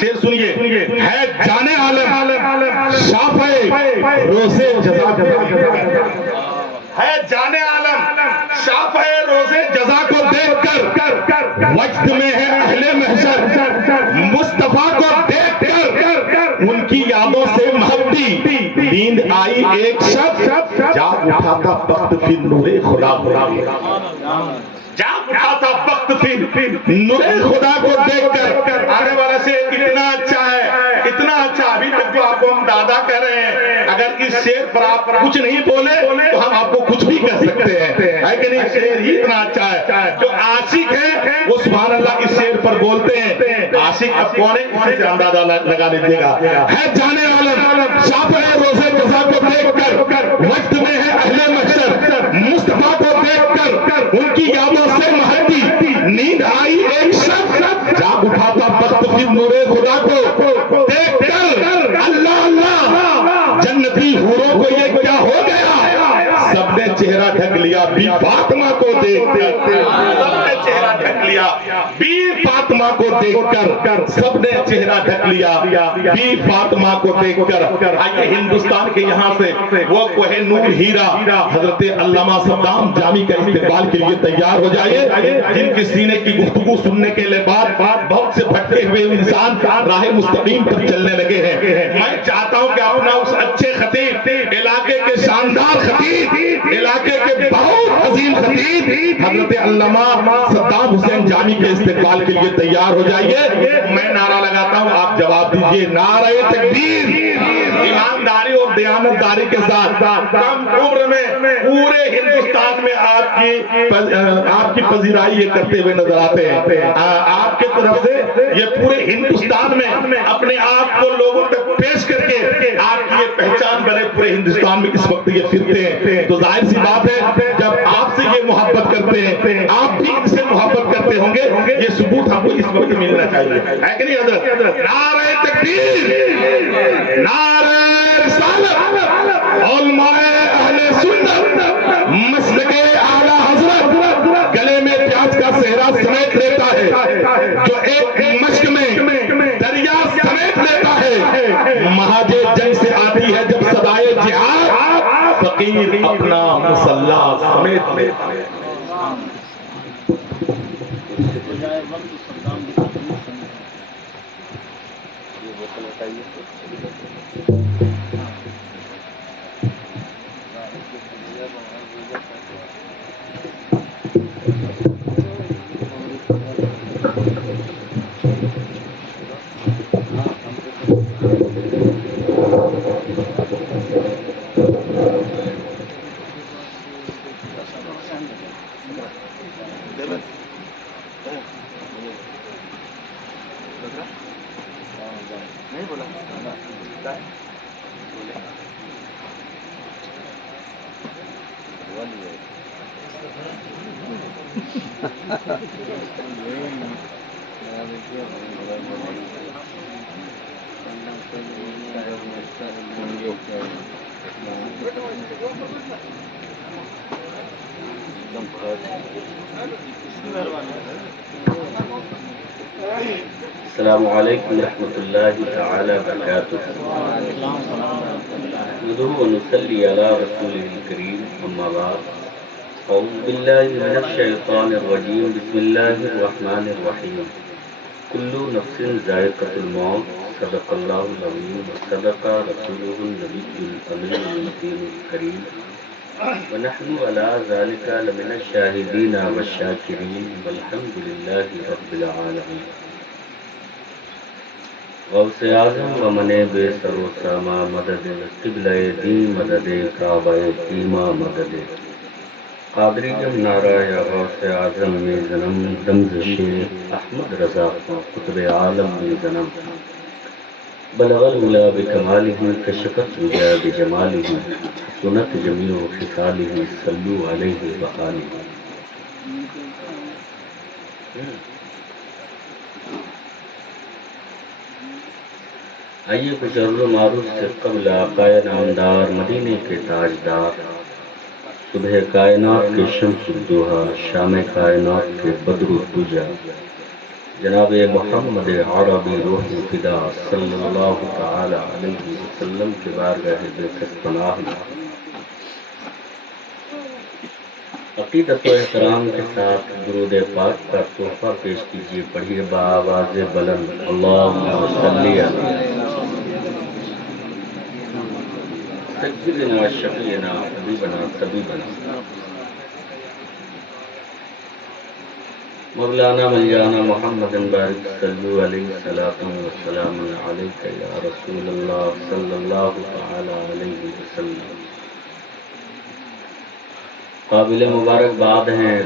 شعر سنیے، ہے جانے عالم شافع روزے جزا، ہے جانے عالم شافع روزے جزا کو دیکھ کر وقت میں ہے اہل محشر، مصطفیٰ کو دیکھ کر ان کی یادوں سے مہبتی، نیند آئی ایک شب جاگ اٹھا تھا وقت پھر نور خدا، جاگ اٹھا تھا وقت پھر نور خدا کو دیکھ کر۔ آنے والا سے اتنا اچھا ہے، اتنا اچھا، ابھی تک جو آپ کو ہم دادا کہہ رہے ہیں، اگر اس شعر پر آپ کچھ نہیں بولے تو ہم آپ کو کچھ بھی کہہ سکتے ہیں، ہے کہ نہیں؟ شعر ہی اتنا اچھا ہے، جو عاشق ہے وہ سبحان اللہ اس شعر پر بولتے ہیں۔ عاشق اب کون ہے اسی سے اندازہ لگا لیجیے گا۔ ہے جانے عالم شافع روزے جزا کو دیکھ کر وقت میں ہے اہل محشر، مصطفیٰ کو دیکھ کر ان کی یادوں سے مہبتی، نیند آئی ایک شب جاگ اٹھا تھا وقت پھر نور خدا کو دیکھ کر۔ اللہ اللہ جنتی حوروں کو یہ کیا ہو گیا، سب نے چہرہ ڈھک لیا بی فاطمہ کو دیکھ کر، سب نے چہرہ ڈھک لیا بی فاطمہ کو دیکھ کر، سب نے چہرہ ڈھک لیا بی فاطمہ کو دیکھ کر۔ آئیے ہندوستان کے یہاں سے وہ کوہ نور ہیرا حضرت علامہ صدام جامی کا استقبال کے لیے تیار ہو جائیے، جن کی سینے کی گفتگو سننے کے لئے بعد بہت سے بھٹکے ہوئے انسان راہ مستقیم پر چلنے لگے ہیں۔ میں چاہتا ہوں کہ اپنا اس اچھے خطیب، علاقے کے شاندار خطیب، علاقے کے بہت عظیم خطیب حضرت علامہ صدام حسین جامی کے استقبال کے لیے تیار ہو جائیے۔ میں نعرہ لگاتا ہوں، آپ جواب دیجئے، نعرہ تکبیر۔ ایمانداری اور دیانتداری کے ساتھ کم عمر میں پورے ہندوستان میں آپ کی پذیرائی یہ کرتے ہوئے نظر آتے ہیں۔ آپ کے طرف سے یہ پورے ہندوستان میں اپنے آپ کو لوگوں تک پیش کر کے آپ کی یہ پہچان بنے پورے ہندوستان میں اس وقت یہ پھرتے ہیں، تو ظاہر سی بات ہے جب آپ سے یہ محبت کرتے ہیں آپ بھی ان سے محبت کرتے ہوں گے، یہ ثبوت ہم کو اس وقت ملنا چاہیے، ہے کہ نہیں حضرت؟ نعرہ تکبیر، نعرہ رسالت، علماء اہل سنت، مسلک اعلیٰ حضرت گلے میں پیاز کا صحرا سمیت لیتا ہے، جو ایک مشک میں دریا سمیت لیتا ہے، مہاج جنگ سے آتی ہے جب صدائے جہاد، فقیر اپنا مسلح سمیت لیتا ہے۔ السلام علیکم ورحمۃ اللہ تعالی وبرکاتہ۔ نحمده ونصلی علی رسوله الکریم، اما بعد، اعوذ باللہ من الشیطان الرجیم، بسم اللہ الرحمن الرحیم، کل نفس ذائقۃ الموت، صدق اللہ العظیم وصدق رسولہ النبی الامین المتین الکریم، ونحن علی ذلک لمن الشاہدین والشاکرین والحمد للہ رب العالمین۔ غوث اعظم و من بے سر و ساما مدد، قبلہ دی مدد، کعبہ ایما مدد، قادریم نعرہ یا غوث اعظم میں ظلم، رمز شیخ احمد رضا قطب عالم میں ظلم، بلغ العلا بکمالہ، کشفت الرجا بجمالہ، حسنت جمیع خصالہ، صلو علیہ وآلہ۔ آئیے کچھ عرض و معروف سے قبل آقائے نامدار، مدینے کے تاجدار، صبح کائنات کے شمس الضحیٰ، شام کائنات کے بدر الدجیٰ، جناب محمد عربی روح فدا صلی اللہ تعالی علیہ وسلم کے بارگاہ بے پناہ میں عقیدت و احترام کے ساتھ درود پاک کا تحفہ پیش کیجیے. پڑھیے بآواز بلند اللہم صلی علی سیدنا شفیعنا حبیبنا طبیبنا مولانا ملجانا محمد بارک صلو علیہ صلاۃ و سلام علیک یا رسول اللہ صلی اللہ تعالی علیہ وسلم. قابل مبارکباد ہیں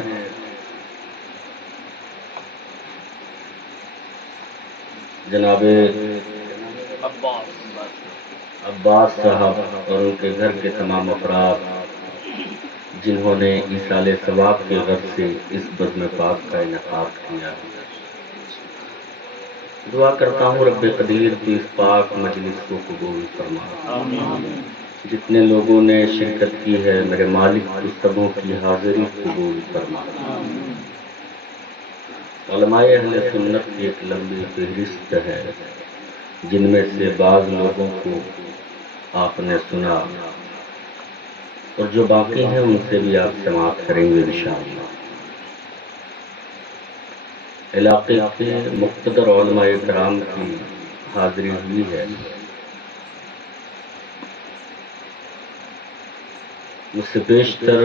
جناب عباس صاحب اور ان کے گھر کے تمام افراد جنہوں نے ایصال ثواب کے غرض سے اس بزم پاک کا انعقاد کیا. دعا کرتا ہوں رب قدیر کی اس پاک مجلس کو قبول فرما. جتنے لوگوں نے شرکت کی ہے میرے مالک کی سبوں کی حاضری قبول فرما. علماء اہل سنت کی ایک لمبی فہرست ہے جن میں سے بعض لوگوں کو آپ نے سنا اور جو باقی ہیں ان سے بھی آپ سماعت کریں گے انشاءاللہ. علاقے کے مقتدر علماء کرام کی حاضری ہوئی ہے. مجھ سے بیشتر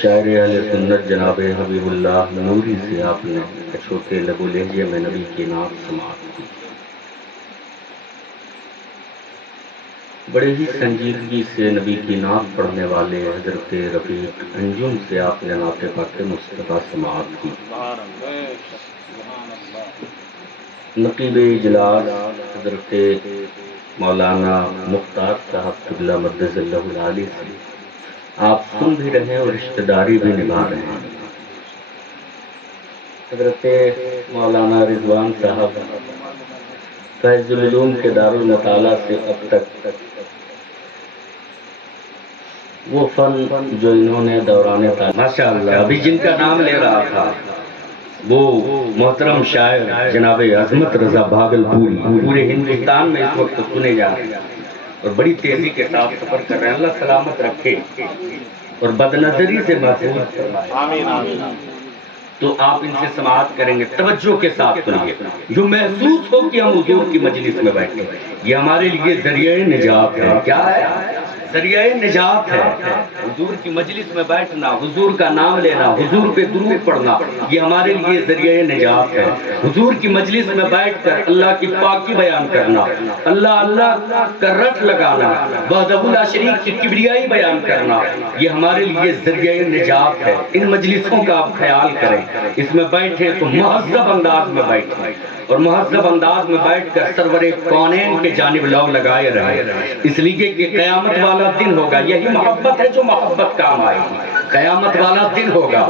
شاعر اہل سنت جناب حبیب اللہ نوری سے آپ نے چھوٹے لب و لہجے میں نبی کی نعت سماعت کی. بڑے ہی سنجیدگی سے نبی کی نعت پڑھنے والے حضرت رفیق انجم سے آپ نے نعت پاک مصطفیٰ سماعت کی. نقیب اجلاس حضرت مولانا مختار صاحب قبلہ مدث اللہ العالی سے آپ سن بھی رہے ہیں اور رشتہ داری بھی نبھا رہے ہیں. حضرت مولانا رضوان صاحب فیض العلوم کے دارالمطالعہ سے اب تک وہ فن جو انہوں نے دوران ماشاء اللہ ابھی جن کا نام لے رہا تھا وہ محترم شاعر جناب عظمت رضا بھاگلپوری پورے ہندوستان میں اس وقت سنے جا رہے ہیں اور بڑی تیزی کے ساتھ سفر کر رہے ہیں. اللہ سلامت رکھے اور بدنظری سے محفوظ فرمائے. تو آپ ان سے سماعت کریں گے. توجہ کے ساتھ سنیے. جو محسوس ہو کہ ہم حضور کی مجلس میں بیٹھے یہ ہمارے لیے ذریعہ نجات ہے. کیا ہے؟ ذریعہ نجات ہے. حضور کی مجلس میں بیٹھنا, حضور کا نام لینا, حضور پہ درود پڑھنا یہ ہمارے لیے ذریعہ نجات ہے. حضور کی مجلس میں بیٹھ کر اللہ کی پاکی بیان کرنا, اللہ اللہ کا رٹ لگانا, وحدہ لا شریک کی کبریائی بیان کرنا یہ ہمارے لیے ذریعہ نجات ہے. ان مجلسوں کا آپ خیال کریں. اس میں بیٹھے تو مہذب انداز میں بیٹھیں اور مہذب انداز میں بیٹھ کر سرور کونین کے جانب لو لگائے رہے. اس لیے کہ قیامت والا دن ہوگا. یہی محبت ہے جو محبت کام آئے گی. قیامت والا دن ہوگا.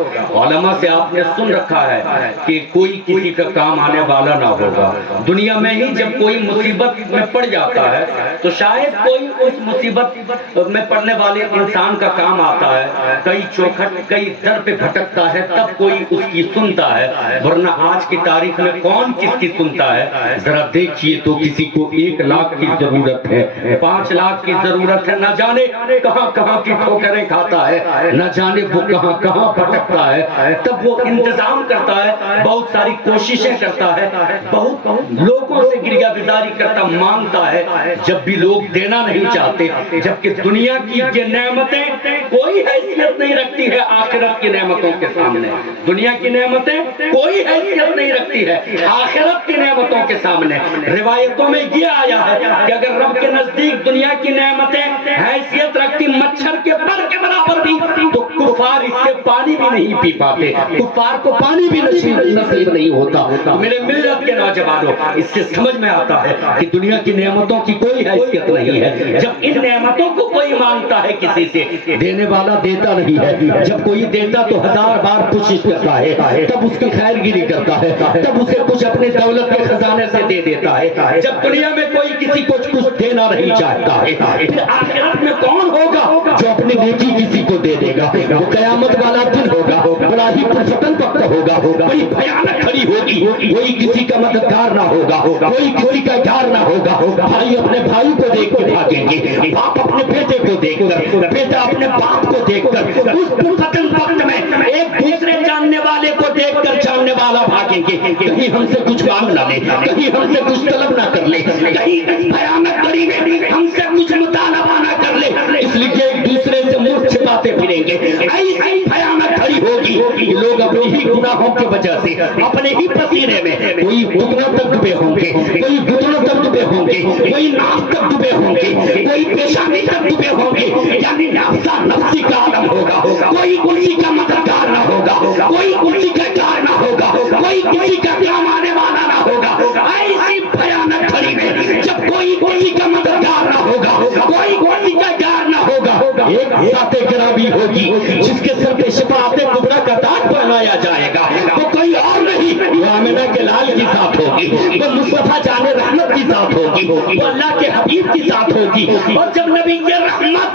علماء سے آپ نے سن رکھا ہے کہ کوئی کسی کا کام آنے والا نہ ہوگا. دنیا میں ہی جب کوئی مصیبت میں پڑ جاتا ہے تو شاید کوئی اس مصیبت میں پڑنے والے انسان کا کام آتا ہے. کئی چوکھٹ کئی در پہ بھٹکتا ہے تب کوئی اس کی سنتا ہے, ورنہ آج کی تاریخ میں کون کس کی سنتا ہے؟ ذرا دیکھیے تو کسی کو 1 لاکھ کی ضرورت ہے, 5 لاکھ کی ضرورت ہے, نہ جانے کہاں کہاں کی ٹھوکریں کھاتا ہے, نہ جانے وہ کہاں کہاں بھٹکتا ہے. تب وہ انتظام کرتا ہے, بہت ساری کوششیں کرتا ہے, بہت لوگوں سے گریہ گزاری کرتا, مانگتا ہے. جب بھی لوگ دینا نہیں چاہتے, جبکہ دنیا کی یہ نعمتیں کوئی حیثیت نہیں رکھتی ہے آخرت کی نعمتوں کے سامنے. دنیا کی نعمتیں کوئی حیثیت نہیں رکھتی ہے آخرت کی نعمتوں کے سامنے. روایتوں میں یہ آیا ہے کہ اگر رب کے نزدیک دنیا کی نعمتیں حیثیت رکھتی مچھر کے پر کے برابر بھی تو کفار اس سے پانی بھی نہیں پی پاتے, کفار کو پانی بھی نصیب نہیں ہوتا. میرے ملت کے نوجوانوں اس سے سمجھ میں آتا ہے کہ دنیا کی نعمتوں کی کوئی حیثیت نہیں ہے. جب ان نعمتوں کو کوئی مانگتا ہے کسی سے, دینے والا دیتا نہیں ہے. جب کوئی دیتا تو 1000 بار کوشش کرتا ہے, تب اس کی خیر گیری کرتا ہے, تب اسے کچھ اپنے دولت کے خزانے سے دے دیتا ہے. جب دنیا میں کوئی کسی کو کچھ دینا نہیں چاہتا ہے, پھر آخرت میں کون ہوگا جو اپنی نیکی کسی کو دے دے گا؟ وہ قیامت والا دن ہوگا، بڑا ہی پرفتن وقت ہوگا، بڑی بھیانک گھڑی ہوگی، کوئی کسی کا مددگار نہ ہوگا، کوئی کسی کا یار نہ ہوگا، بھائی اپنے بھائی کو دیکھ کے بھاگیں گے، باپ اپنے بیٹے کو دیکھ کر، بیٹا اپنے باپ کو دیکھ کر، اس پرفتن وقت میں ایک دوسرے جاننے والے کو دیکھ کر جاننے والا بھاگیں گے، کہیں ہم سے کچھ مانگ نہ لے، کہیں ہم سے کچھ طلب نہ کر لے، کہیں بھیانک گھڑی میں ہم سے کچھ مطالبہ نہ کر لے، اس لیے ایک دوسرے سے منہ چھپاتے پھریں گے۔ ایسی بھیانک گھڑی ہوگی کہ لوگ اپنے ہی گناہوں کی وجہ سے اپنے ہی پسینے میں کوئی گھٹنوں تک ڈوبے ہوں گے، کوئی گھٹنوں تک ڈوبے ہوں گے، کوئی ناک تک ڈوبے ہوں گے، کوئی پیشانی تک ڈوبے ہوں گے، یعنی نفسا نفسی کا عالم ہوگا، کوئی کسی کا مددگار نہ ہوگا، کوئی کسی کا یار نہ ہوگا، کوئی کسی کا کام آنے والا نہ ہوگا۔ ایسی بھیانک گھڑی میں جب کوئی کسی کا مددگار نہ ہوگا، کوئی کسی کا یار نہ ہوگا، ایک ذات گرامی ہوگی جس کے سر پہ شفاعت کبریٰ کا تاج پہنایا جائے گا، وہ کوئی اور نہیں، وہ آمنہ کے لال کی ذات ہوگی، وہ مصطفیٰ جان رحمت کی ذات ہوگی، وہ اللہ کے حبیب کی ذات ہوگی۔ اور جب نبی رحمت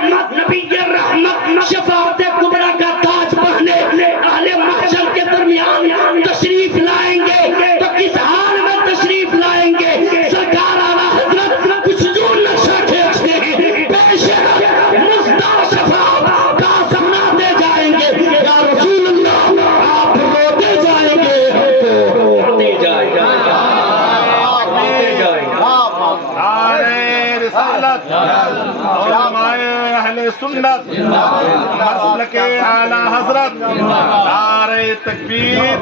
شفاعت کبریٰ کا تاج پہنے اہل محشر کے درمیان تشریف لائیں گے تو کس حال میں تشریف لائیں گے؟ سرکار اعلیٰ حضرت کچھ جو نشہ کھینچتے ہیں پیش مصطفیٰ شفاعت کا سناتے جائیں گے، یا رسول اللہ آپ روتے جائیں گے، ہم کو روتے جائیں گے، روتے جائیں گے۔ نعرہ رسالت، علماء اہل سنت، مسلک اعلی حضرت، نعرہ تکبیر،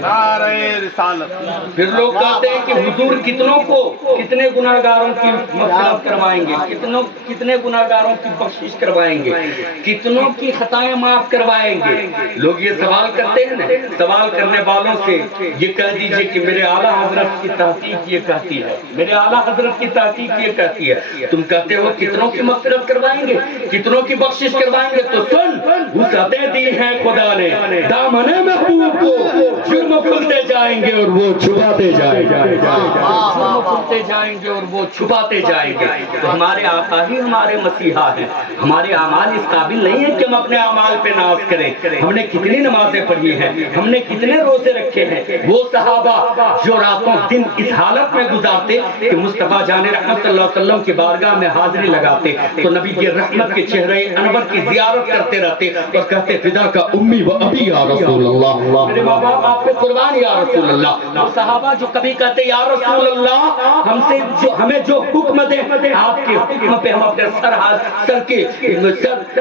نعرہ رسالت۔ پھر لوگ کہتے ہیں کہ حضور کتنے گناہگاروں کی مغفرت کروائیں گے، کتنے گناہگاروں کی بخشش کروائیں گے، کتنوں کی خطائیں معاف کروائیں گے۔ لوگ یہ سوال کرتے ہیں نا، سوال کرنے والوں سے یہ کہہ دیجئے کہ میرے اعلیٰ حضرت کی تحقیق یہ کہتی ہے، میرے اعلیٰ حضرت کی تحقیق یہ کہتی ہے، تم کہتے ہو کتنوں کی مغفرت کروائیں گے، کتنوں کی بخشش کروائیں گے، تو سن، وسعتیں دی ہیں خدا نے، دامن محبوب کو جرم کھلتے جائیں گے اور وہ چھپاتے جائیں گے، جرم کھلتے جائیں گے اور وہ چھپاتے جائیں گے۔ تو ہمارے آقا ہی ہمارے مسیحا ہیں، ہمارے اعمال اس قابل نہیں ہیں کہ ہم اپنے اعمال پہ ناز کریں۔ ہم نے کتنی نمازیں پڑھی ہیں، ہم نے کتنے روزے رکھے ہیں۔ وہ صحابہ جو راتوں دن اس حالت میں گزارتے کہ مصطفیٰ جان رحمت صلی اللہ علیہ وسلم کی بارگاہ میں حاضری لگاتے تو نبی کی رحمت کے چہرے انور کی زیارت کرتے رہتے اور کہتے فدا کا امی و ابی یا رسول اللہ، میرے ماں باپ آپ پہ قربان یا رسول اللہ۔ وہ صحابہ جو کبھی کہتے یا رسول اللہ ہمیں جو حکم دے، آپ کے حکم پہ ہم اپنے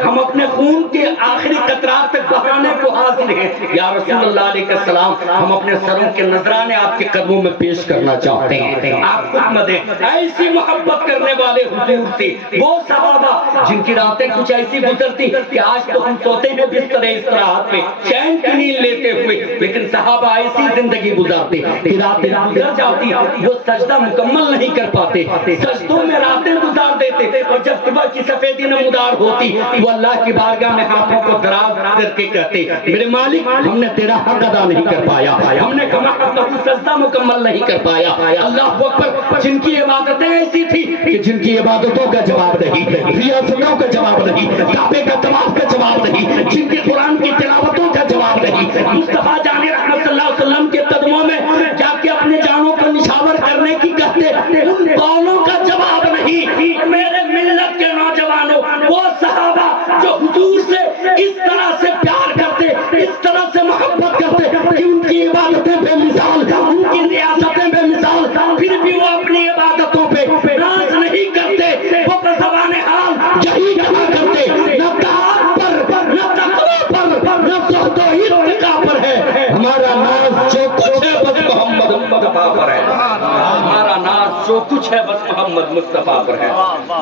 ہم اپنے خون کے آخری قطرات تک بہانے کو حاضر ہیں یا رسول اللہ علیہ السلام، ہم اپنے سروں کے نذرانے آپ کے قدموں میں پیش کرنا چاہتے ہیں، آپ حکم دیں۔ ایسی محبت کرنے والے حضور تھے وہ صحابہ جن کی راتیں کچھ ایسی گزرتی کہ آج تو ہم سوتے ہیں بستر استراحت میں چین کی نیند لیتے ہوئے، لیکن صحابہ ایسی زندگی گزارتے کہ راتیں گزر جاتی، وہ سجدہ مکمل نہیں کر پاتے، سجدوں میں راتیں گزار دیتے، اور جب صبح کی سفیدی نمودار ہوتی وہ اللہ کی بارگاہ میں ہاتھوں کو دراز کر کے کہتے میرے مالک ہم نے تیرا حق ادا نہیں کر پایا، ہم نے سجدہ مکمل نہیں کر پایا۔ اللہ اکبر، جن کی عبادتیں ایسی تھی کہ جن کی عبادتوں کا جواب نہیں، ریاستوں کا جواب نہیں، کعبے کا طواف کا جواب نہیں، جن کی قرآن کی تلاوتوں کا جواب نہیں، مصطفیٰ جان رحمت صلی اللہ علیہ وسلم کے قدموں میں جا کے اپنے جانوں کو نشاور کرنے کی کہتے ان قولوں کا جواب نہیں۔ میرے ملت کے نوجوانوں، وہ صحابہ جو حضور سے اس طرح سے پیار کرتے، اس طرح سے محبت کرتے کہ ان کی عبادتیں بے مثال، ان کی ریاستیں بے مثال، پھر بھی وہ اپنی عبادتوں پہ ناز نہیں کرتے، وہ بزبان حال یہی کہا کرتے نہ طاعت پر، نہ تقوی پر، نہ زہد و اتقا پر ہے، ہمارا ناز جو کچھ ہے بس محمد مصطفیٰ پر ہے، ہمارا ناز جو کچھ ہے بس محمد مصطفیٰ پر ہے،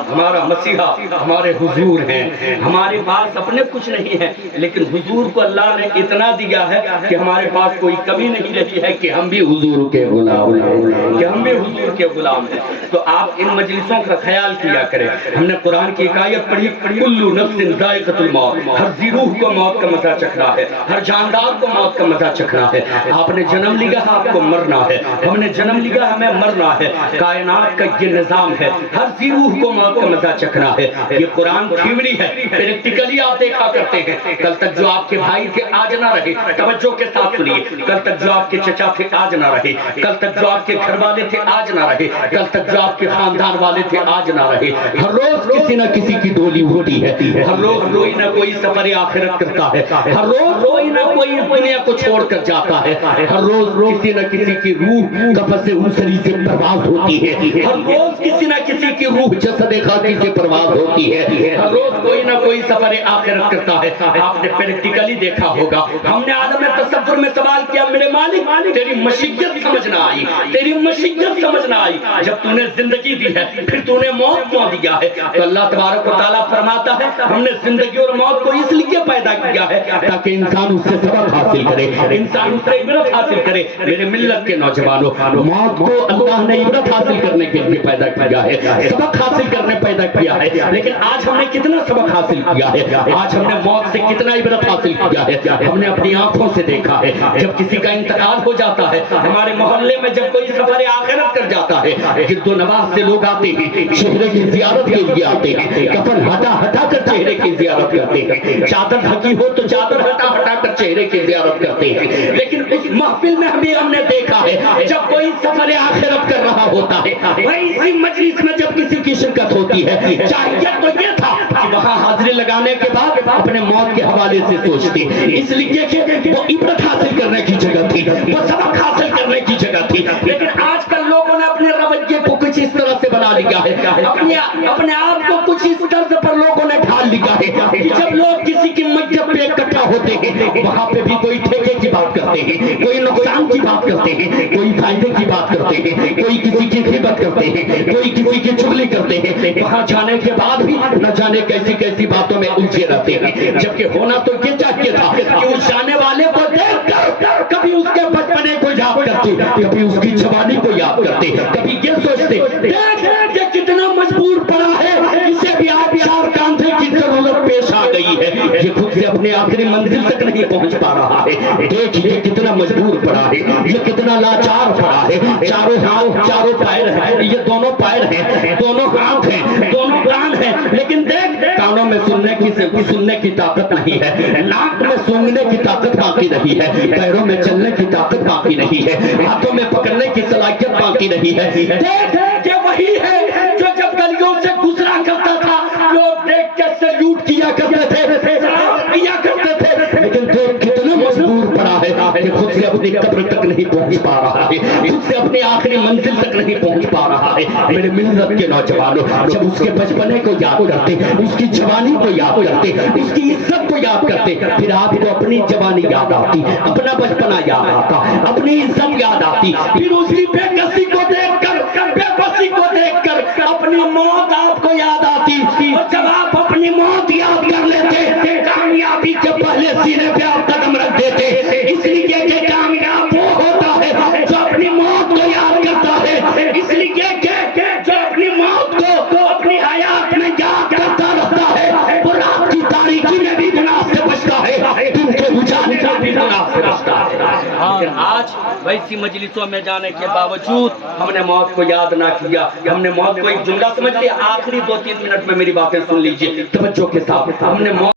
ہمارا مسیحا ہمارے حضور ہیں، ہمارے پاس اپنے کچھ نہیں ہے، لیکن حضور کو اللہ نے اتنا دیا ہے کہ ہمارے پاس کوئی کمی نہیں رہی ہے کہ ہم بھی حضور کے غلام ہیں، کہ ہم بھی حضور کے غلام ہیں۔ تو آپ ان مجلسوں کا خیال کیا کریں. ہم نے قرآن کی ایک آیت پڑھی کلو نفس ذائقۃ الموت, ہر ذی روح کو موت کا مزہ چکھنا ہے, ہر جاندار کو موت کا مزہ چکھنا ہے. آپ نے جنم لیا آپ کو مرنا ہے, ہم نے جنم لیا ہمیں مرنا ہے. کائنات کا یہ نظام ہے, ہر ذی روح کو موت کا مزہ چکھنا ہے. یہ قرآن تھیوری ہے, پریکٹیکلی آپ دیکھا کرتے ہیں. کل تک جو آپ کے بھائی تھے آج نہ رہے, توجہ کے ساتھ سنیے. کل تک جو آپ کے چچا تھے آج نہ رہے, کل تک جو آپ کے گھر والے تھے آج نہ رہے, کل تک جو آپ کے خاندان والے تھے آج نہ رہے. ہر روز کسی نہ کسی کی ڈولی ہوتی ہے, ہر روز کوئی نہ کوئی سفر آخرت کرتا ہے, ہر روز کوئی نہ کوئی دنیا کو چھوڑ کر جاتا ہے, ہر روز کسی نہ کسی کی روح قفس اوسری سے پرواز ہوتی ہے, ہر روز کسی نہ کسی کی روح جسد خاکی سے پرواز ہوتی ہے, ہر روز کوئی نہ کوئی سفر آخرت کرتا ہے. آپ نے پریکٹیکلی دیکھا ہوگا. ہم نے عالم تصور میں سوال کیا, میرے مالک تیری مشیت سمجھ نہ آئی, تیری مشیت سمجھ نہ آئی, جب تو نے زندگی دی ہے پھر تو نے موت کیوں دیا ہے؟ تو اللہ تبارک و تعالیٰ فرماتا ہے ہم نے زندگی اور موت کو اس لیے پیدا کیا ہے تاکہ انسان اس سے سبق حاصل کرے, انسان اس سے عبرت حاصل کرے. میرے ملت کے نوجوانوں, موت کو اللہ نے عبرت حاصل کرنے کے لیے پیدا کیا ہے, سبق حاصل کرنے پیدا کیا ہے. لیکن آج ہم نے کتنا سبق حاصل کیا ہے, آج ہم نے موت سے کتنا عبرت حاصل کیا ہے. ہم نے اپنی آنکھوں سے دیکھا ہے جب کسی کا انتقال ہو جاتا ہے, ہمارے محلے میں جب کوئی سفر آخرت کر جاتا ہے, جد و نواز سے لوگ آتے ہیں, چہرے کی زیارت کے لیے آتے ہیں, کفن ہٹا ہٹا کر چہرے کی زیارت کرتے ہیں, چادر ڈھکی ہو تو چادر ہٹا ہٹا کر چہرے کی زیارت کرتے ہیں. لیکن اس محفل میں ہم نے دیکھا ہے جب کوئی سفر آخرت کر رہا ہوتا ہے, وہی اسی مجلس میں جب کسی کی شرکت ہوتی ہے, چاہیے تو یہ تھا کہ وہاں حاضری لگانے کے بعد اپنے موت کے حوالے سے سوچتے, اس لیے کہ وہ عبرت حاصل کرنے کی جگہ تھی, وہ سبق حاصل کرنے کی جگہ تھی. لیکن آج کل لوگوں نے اپنے رویے کو کچھ اس طرح سے بنا لیا ہے, اپنے آپ کو کچھ اس طرز پر لوگوں نے ڈھال لیا ہے کہ جب لوگ کسی کی میت پہ اکٹھا ہوتے ہیں وہاں پہ بھی کوئی ٹھیکے کی بات کرتے ہیں, کوئی نقصان کی بات کرتے ہیں, کوئی فائدے کی بات کرتے ہیں, کوئی کسی کی غیبت کرتے ہیں, کوئی کسی کی چغلی کرتے ہیں. وہاں جانے کے بعد بھی نہ جانے کیسی کیسی باتوں میں الجھے رہتے ہیں, جبکہ ہونا تو یہ چاہیے تھا کہ اس جانے والے کو دیکھ کر کبھی اس کے بچپنے کو یاد کرتے, کبھی اس کی جوانی کو یاد کرتے, کبھی یہ سوچتے دیکھ یہ کتنا مجبور پڑا ہے, اسے بھی آپ چار کاندھے کی ضرورت پیش آ گئی ہے, یہ خود سے اپنے آخری منزل تک نہیں پہنچ پا رہا ہے. دیکھ یہ کتنا مجبور پڑا ہے, یہ کتنا لاچار پڑا ہے. چاروں ہاتھ چاروں پیر ہیں, یہ دونوں پیر ہیں, دونوں ہاتھ ہیں, دونوں کان ہیں, لیکن دیکھ کانوں میں سننے کی طاقت نہیں ہے, ناک میں سونگنے کی طاقت باقی نہیں ہے, پیروں میں چلنے کی طاقت باقی نہیں ہے, ہاتھوں میں پکڑنے کی صلاحیت باقی نہیں ہے. دیکھ کہ وہی ہے جو جب گلیوں سے گزرا کرتا تھا لوگ دیکھ کے سیلوٹ کیا کرتے تھے, سلام کیا کرتے تھے, لیکن دیکھ کتنا مجبور پڑا ہے کہ خود سے اپنی قبر تک نہیں پہنچ پا رہا ہے, خود سے اپنی آخری منزل تک نہیں پہنچ پا رہا ہے. میرے ملت کے نوجوانوں, جب اس کے بچپنے کو یاد کرتے, اس کی جوانی کو یاد کرتے, اس کی عزت کو یاد کرتے, پھر آپ کو اپنی جوانی یاد آتی, اپنا بچپنا یاد آتا, اپنی عزت یاد آتی, پھر اسی بے کسی کو دیکھ کر, بے بسی کو دیکھ کر اپنی موت آپ کو یاد آتی. اور جب آپ اپنی موت یاد کر لیتے, کامیابی کے پہلے سینے پہ آپ قدم رکھ دیتے. اس لیے کہ کامیاب وہ ہوتا ہے جو اپنی موت کو یاد کرتا ہے, اس لیے کہ جو اپنی موت کو اپنی حیات میں یاد کرتا رہتا ہے وہ رات کی تاریکی میں بھی گناہ سے بچتا ہے, دن کے اجالے میں بھی گناہ سے بچتا ہے. لیکن آج ویسی مجلسوں میں جانے کے باوجود ہم نے موت کو یاد نہ کیا, ہم نے موت کو ایک جملہ سمجھ لیا. آخری 2-3 منٹ میں میری باتیں سن لیجئے توجہ کے ساتھ. ہم نے